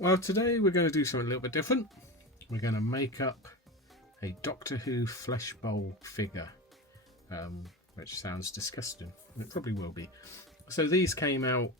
Well, today we're going to do something a little bit different. We're going to make up a Doctor Who Fleshbowl figure, which sounds disgusting. It probably will be. So these came out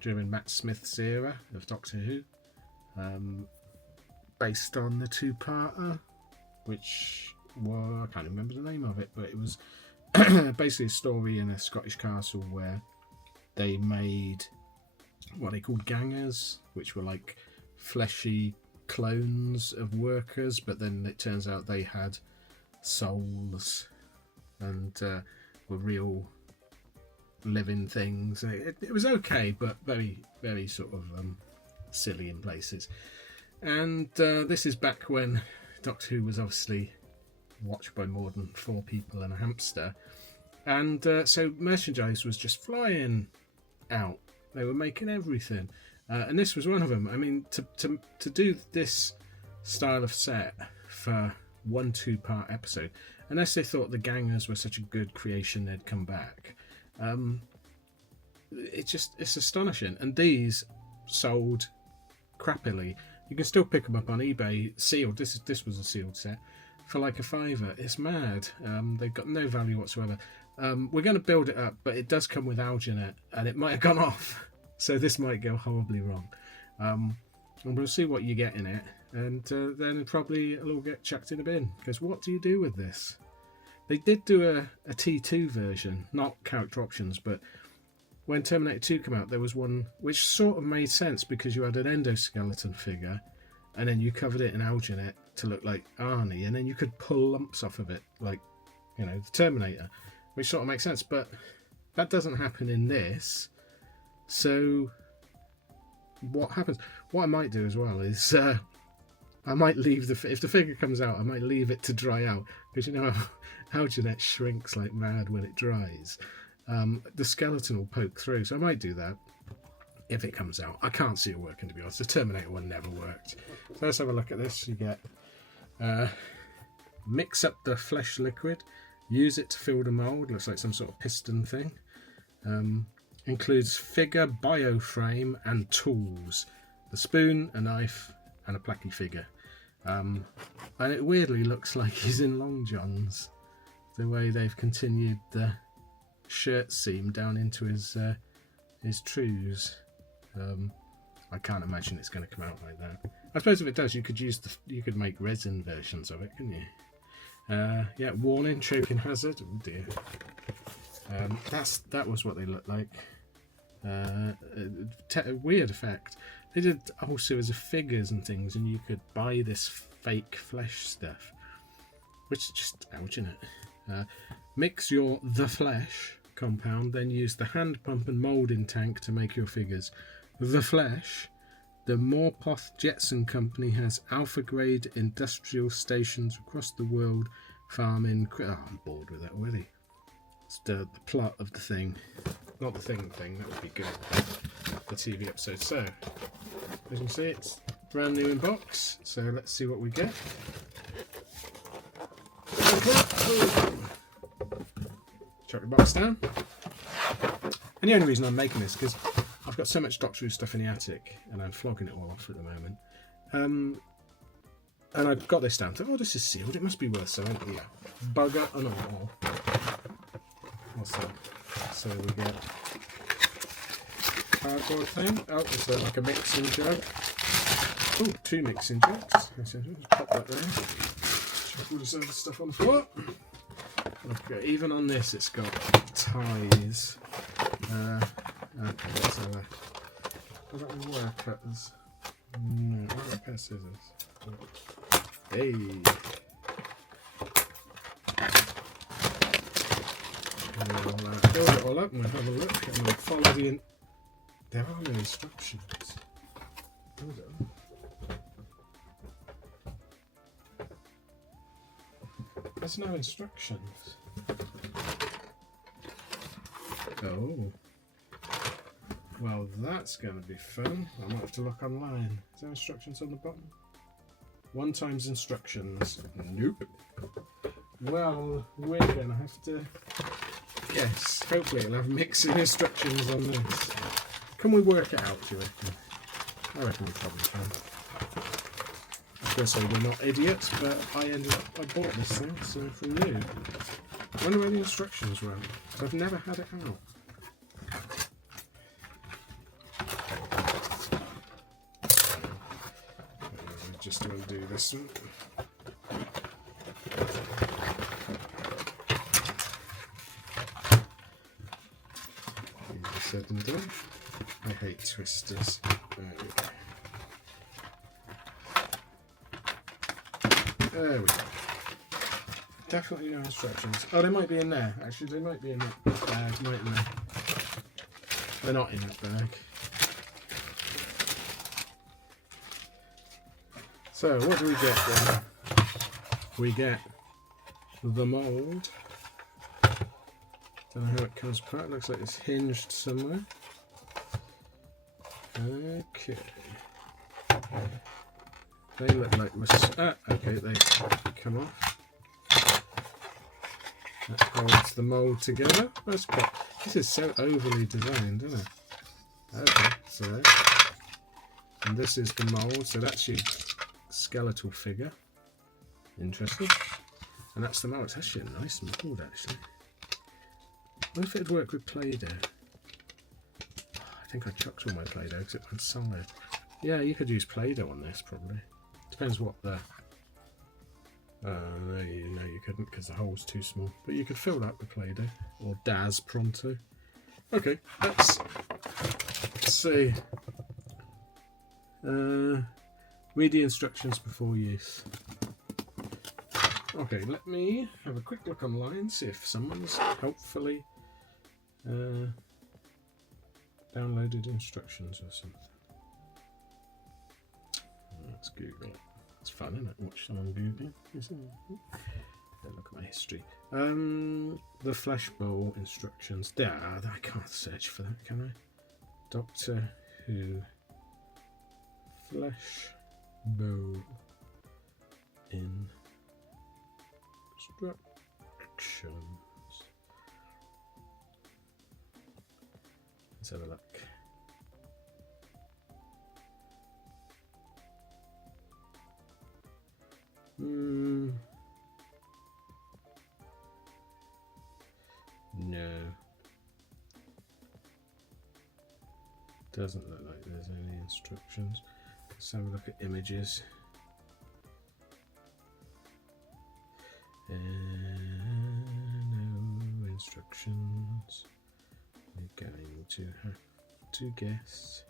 during Matt Smith's era of Doctor Who, based on the two-parter, which, well, I can't remember the name of it, but it was basically a story in a Scottish castle where they made what they called gangers, which were like fleshy clones of workers, but then it turns out they had souls and were real living things. And it was okay, but very, very sort of silly in places. And this is back when Doctor Who was obviously watched by more than 4 people and a hamster. And so merchandise was just flying out. They were making everything. And this was one of them. I mean, to do this style of set for 1 2-part episode, unless they thought the gangers were such a good creation they'd come back, it's astonishing. And these sold crappily. You can still pick them up on eBay sealed. This was a sealed set for like a £5. It's mad. They've got no value whatsoever. We're going to build it up, but it does come with alginate, and it might have gone off, so this might go horribly wrong. And we'll see what you get in it, and then probably it'll all get chucked in a bin, because what do you do with this? They did do a T2 version, not character options, but when Terminator 2 came out, there was one which sort of made sense, because you had an endoskeleton figure, and then you covered it in alginate to look like Arnie, and then you could pull lumps off of it, like, you know, the Terminator, which sort of makes sense, but that doesn't happen in this. So what happens? What I might do as well is I might leave if the figure comes out, I might leave it to dry out, because you know how alginate shrinks like mad when it dries. The skeleton will poke through, so I might do that if it comes out. I can't see it working, to be honest. The Terminator one never worked. So let's have a look at this. You get mix up the flesh liquid, use it to fill the mould. Looks like some sort of piston thing. Includes figure, bioframe and tools. A spoon, a knife and a placky figure. And it weirdly looks like he's in long johns, the way they've continued the shirt seam down into his trews. I can't imagine it's going to come out like that. I suppose if it does, you could make resin versions of it, couldn't you? Yeah, warning, choking hazard. Oh dear. That was what they looked like. Weird effect. They did a whole series of figures and things, and you could buy this fake flesh stuff, which is just alginate. Mix your The Flesh compound, then use the hand pump and moulding tank to make your figures. The Flesh. The Morpoth Jetson Company has alpha-grade industrial stations across the world farming... Oh, I'm bored with that already. It's the plot of the thing. Not the thing, that would be good. The TV episode. So, as you can see, it's brand new in box. So let's see what we get. Chuck the box down. And the only reason I'm making this is because I've got so much Doctor Who stuff in the attic, and I'm flogging it all off at the moment. And I've got this down. Oh, this is sealed. It must be worth something. Yeah, bugger and all. What's that? So we get cardboard thing. Oh, it's like a mixing jug. Oh, 2 mixing jugs. Just pop that there. Chuck all this other stuff on the floor. Okay, even on this, it's got ties. Okay, let's have I've got any wire cutters. No, I've got a pair of scissors. Hey! Build it all up and we'll have a look and we'll follow there are no instructions. Hold on. There's no instructions. Oh. Well, that's going to be fun. I might have to look online. Is there instructions on the bottom? 1 times instructions. Nope. Well, we're going to have to... Yes, hopefully it'll have mixing instructions on this. Can we work it out, do you reckon? I reckon we probably can. I was going to say we're not idiots, but I bought this thing, so from you. I wonder where the instructions were. I've never had it out. Just to undo this one. Easy said and done. I hate twisters. There we go. There we go. Definitely no instructions. Oh, they might be in there. Actually, they might be in that bag, mightn't they? They're not in that bag. So, what do we get then? We get the mould. Don't know how it comes apart. It looks like it's hinged somewhere. Okay. They look like okay, they come off. That holds the mould together. That's quite. This is so overly designed, isn't it? Okay, so and this is the mould. So that's your skeletal figure. Interesting. And that's the mould. It's actually a nice mould, actually. What if it'd work with Play-Doh? I think I chucked all my Play-Doh because it went solid. Yeah, you could use Play-Doh on this probably. Depends what the. No, you couldn't because the hole's too small. But you could fill that with Play-Doh or Daz Pronto. Okay, let's see. Read the instructions before use. Okay, let me have a quick look online, see if someone's helpfully downloaded instructions or something. Let's Google it. It's fun, isn't it? Watch someone Googling. Look at my history. The Fleshbowl instructions. I can't search for that, can I? Doctor Who Fleshbowl instructions. Let's have a look. No. Doesn't look like there's any instructions. Let's have a look at images. No instructions. We're going to have to guess.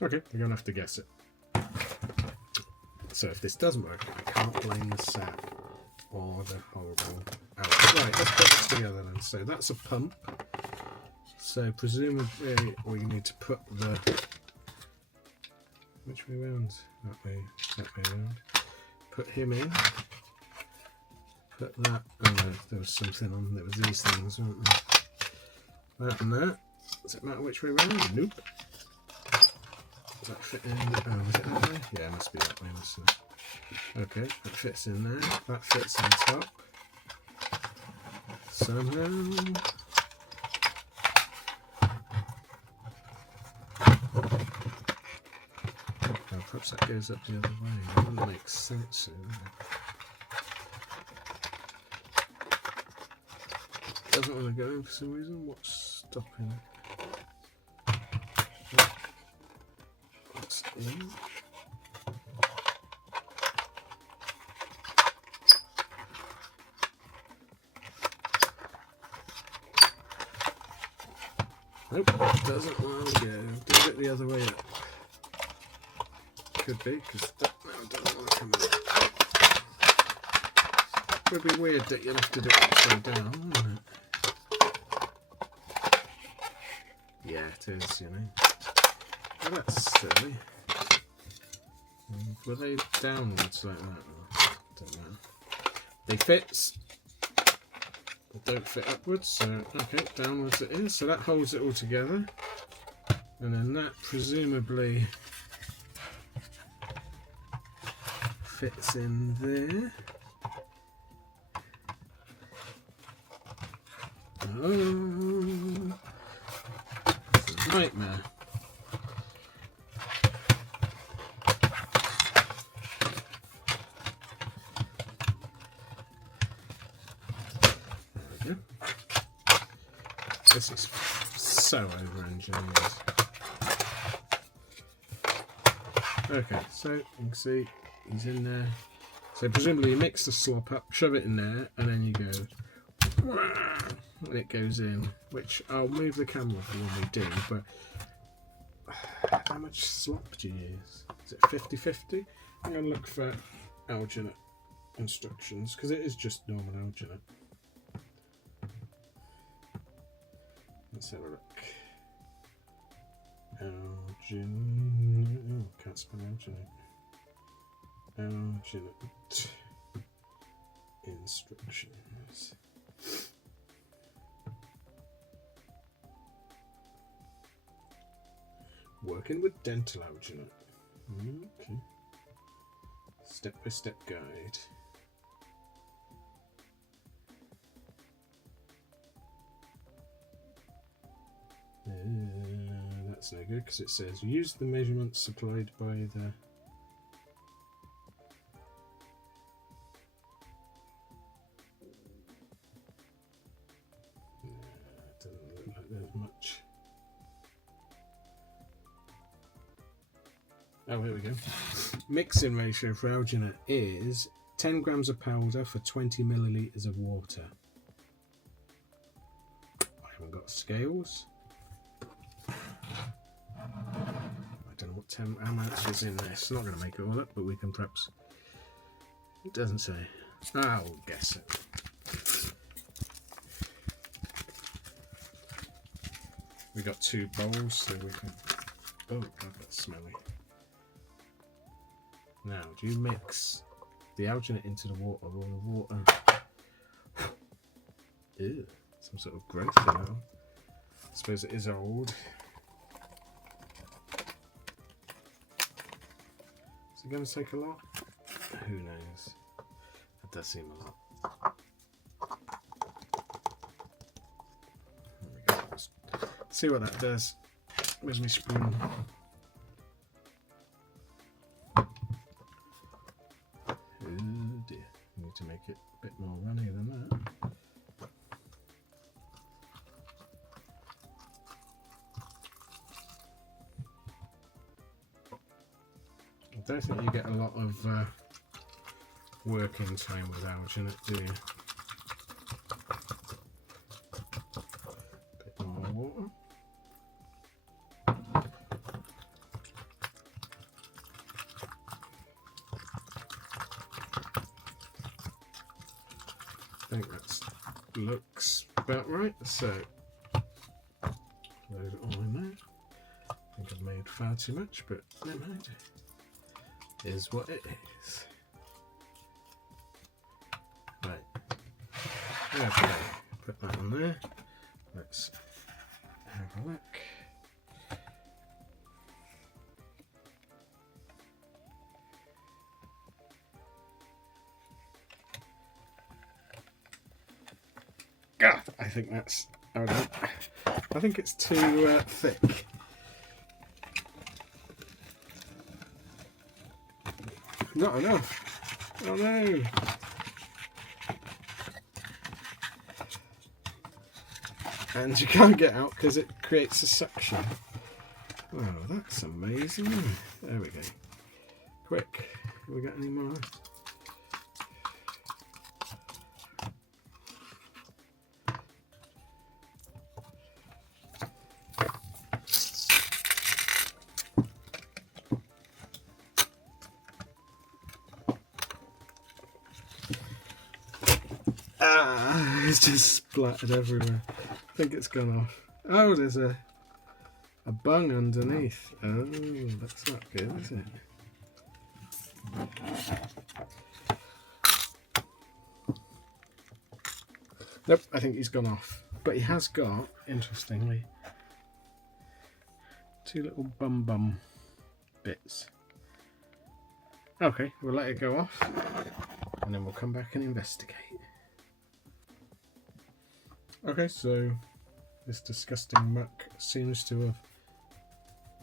Okay, we're going to have to guess it. So if this doesn't work, I can't blame the sap or the horrible outfit. Right, let's put this together then. So that's a pump. So presumably we need to put the... Which way round? That way round. Put him in. Put that... Oh no, there was something on. There was these things, weren't there? That and that. Does it matter which way round? Nope. Does that fit in? Oh, is it that way? Yeah, it must be that way. Okay, that fits in there. That fits on top. Somehow. Oh, perhaps that goes up the other way. That wouldn't make sense. Doesn't want to go in for some reason. What's stopping it? What's in? Nope, doesn't want to go. Do it the other way up. Could be, because that now doesn't want to come out. It would be weird that you'll have to do it upside down, wouldn't it? Yeah, it is, you know. Well, that's silly. Were they downwards like that? Don't know. They fit. Don't fit upwards, so okay, downwards it is. So that holds it all together. And then that presumably fits in there. Oh, nightmare. There we go. This is so over-engineered. Okay, so you can see he's in there. So presumably you mix the slop up, shove it in there, and then you go, and it goes in, which I'll move the camera for when we do, but how much slop do you use? Is it 50-50? I'm going to look for alginate instructions, because it is just normal alginate. Let's have a look. Alginate. Oh, can't spell alginate. Alginate instructions. Working with dental alginate. Okay. Step-by-step guide. That's no good because it says use the measurements supplied by the doesn't look like there's much. Oh, here we go. Mixing ratio for alginate is 10 grams of powder for 20 millilitres of water. I haven't got scales. I don't know how much is in this. Not going to make it all up, but we can perhaps. It doesn't say. I'll guess it. We got 2 bowls, so we can. Oh, that's smelly. Now, do you mix the alginate into the water or the water? Ew, some sort of growth going on. I suppose it is old. Is it going to take a lot? Who knows? That does seem a lot. There we go. Let's see what that does. Where's my spoon? Oh dear. I need to make it a bit more runny than that. I don't think you get a lot of working time with alginate, do you? A bit more water. I think that looks about right. So load it all in there. I think I've made far too much, but never mind. Is what it is. Right. Okay. Put that on there. Let's have a look. God, I think that's. I think it's too thick. Not enough. Oh no. And you can't get out because it creates a suction. Oh, that's amazing. There we go. Quick. Have we got any more? It's just splattered everywhere. I think it's gone off. Oh, there's a bung underneath. Oh, that's not good, is it? Nope, I think he's gone off. But he has got, interestingly, 2 little bum bits. Okay, we'll let it go off and then we'll come back and investigate. Okay, so this disgusting muck seems to have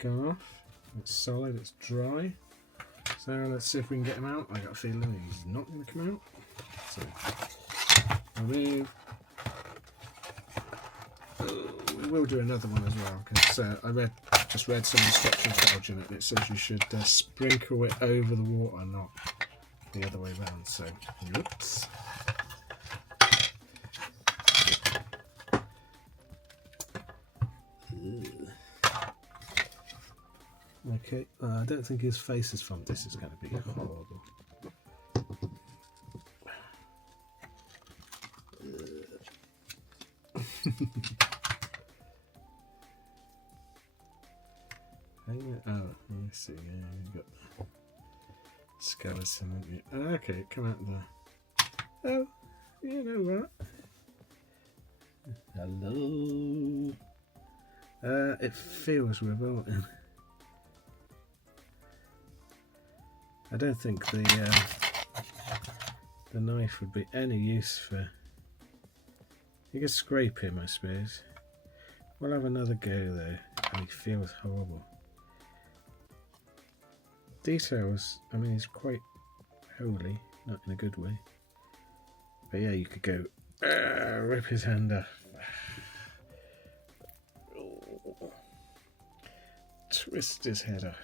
gone off. It's solid, it's dry. So let's see if we can get him out. I got a feeling he's not going to come out. So remove. We will do another one as well because I just read some instructions for alginate and it says you should sprinkle it over the water, not the other way around. So, whoops. Okay, I don't think his face is from this. Is going to be horrible. Oh, you see, yeah, you've got the skeleton, haven't you? Okay, come out there. Oh, you know what? Hello. It feels revolting. I don't think the knife would be any use for. You could scrape him, I suppose. We'll have another go though. And he feels horrible. Details. I mean, he's quite holy, not in a good way. But yeah, you could go rip his hand off. Twist his head off.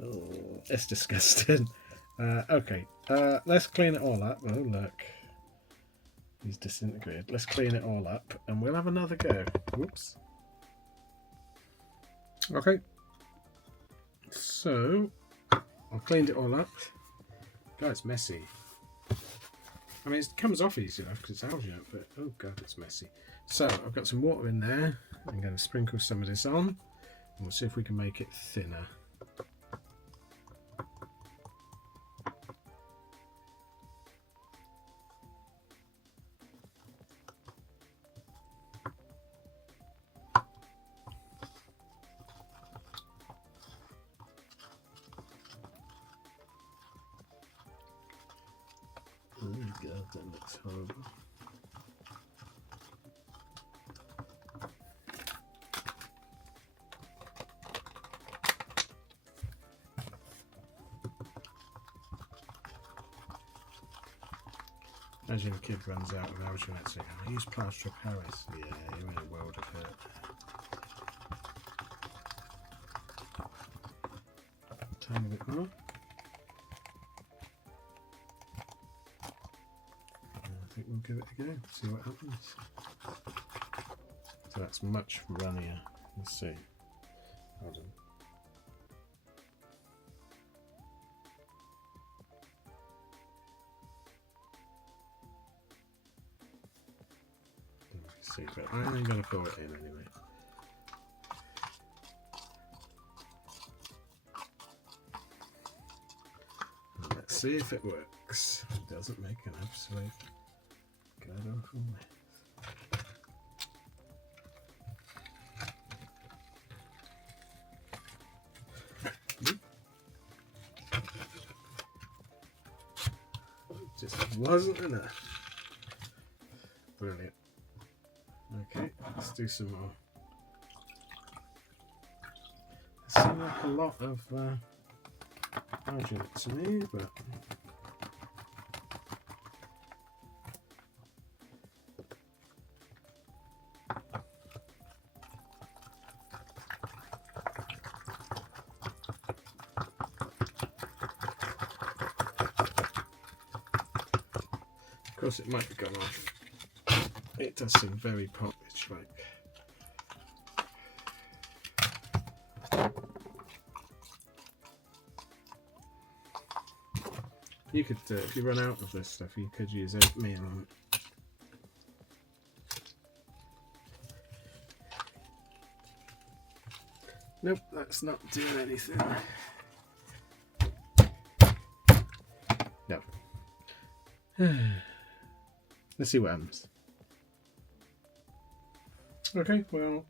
Oh, it's disgusting. Okay, let's clean it all up. Oh, look. He's disintegrated. Let's clean it all up and we'll have another go. Whoops. Okay. So, I've cleaned it all up. God, it's messy. I mean, it comes off easy enough because it's alginate, but oh God, it's messy. So, I've got some water in there. I'm going to sprinkle some of this on. And we'll see if we can make it thinner. Oh God, that looks horrible. Imagine a kid runs out of alginate saying, I use plaster of Paris. Yeah, you're in a world of hurt. Tiny bit more. I think we'll give it a go, see what happens. So that's much runnier. Let's see. Hold on. See, but I'm going to pour it in anyway. And let's see if it works. It doesn't make an absolute god awful mess. It just wasn't enough. Brilliant. Okay, let's do some more. It seems like a lot of alginate to me, but of course it might have gone off. It does seem very porridge-like. You could, if you run out of this stuff, you could use oatmeal on it. Nope, that's not doing anything. No. Let's see what happens. Okay, well,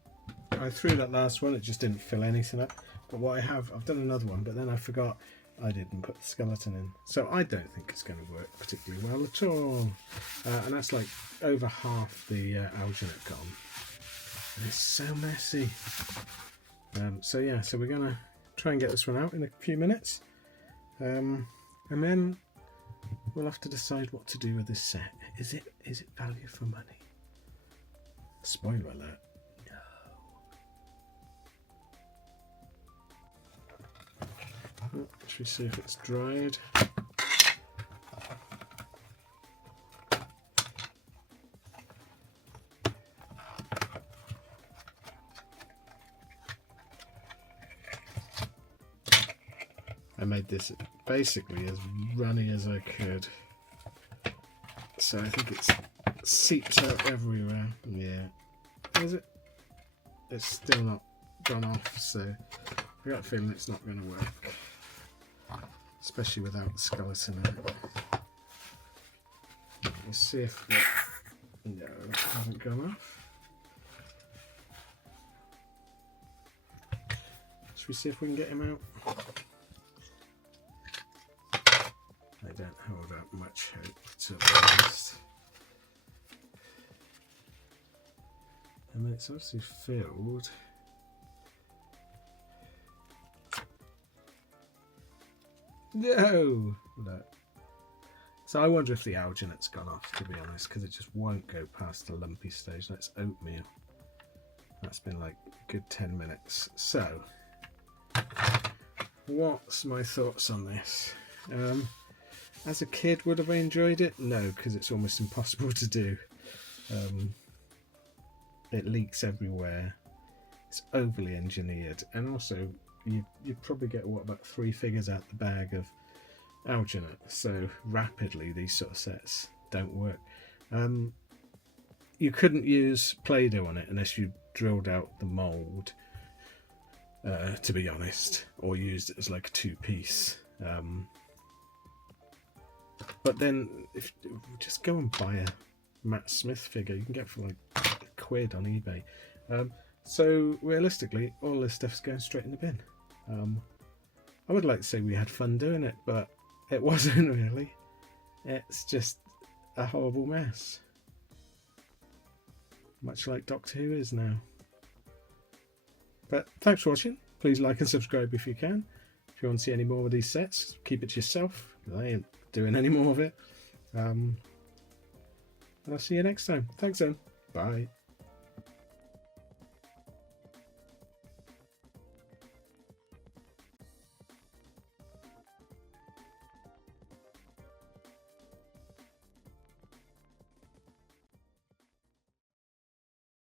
I threw that last one, it just didn't fill anything up. But what I've done another one, but then I forgot I didn't put the skeleton in. So I don't think it's going to work particularly well at all. And that's like over half the alginate gone. And it's so messy. So we're gonna try and get this one out in a few minutes, and then we'll have to decide what to do with this set. Is it value for money? Spoiler alert. No. Should we see if it's dried? I made this basically as runny as I could, so I think it's seeped out everywhere. Yeah, is it? It's still not gone off, so I got a feeling it's not going to work, especially without the skeleton in it. Let's see if no, it hasn't gone off. Should we see if we can get him out? I don't hold out much hope, to be honest. I mean, it's obviously filled. No! Look. So I wonder if the alginate has gone off, to be honest, because it just won't go past the lumpy stage. That's oatmeal. That's been like a good 10 minutes. So, what's my thoughts on this? As a kid, would have I enjoyed it? No, because it's almost impossible to do. It leaks everywhere. It's overly engineered, and also you'd probably get about 3 figures out the bag of alginate. So rapidly, these sort of sets don't work. You couldn't use Play-Doh on it unless you drilled out the mould. To be honest, or used it as like a 2-piece. But then, if just go and buy a Matt Smith figure, you can get for like £1 on eBay. So realistically, all this stuff's going straight in the bin. I would like to say we had fun doing it, but it wasn't really. It's just a horrible mess, much like Doctor Who is now. But thanks for watching. Please like and subscribe if you can. If you want to see any more of these sets, keep it to yourself, because I ain't doing any more of it. And I'll see you next time. Thanks then. Bye.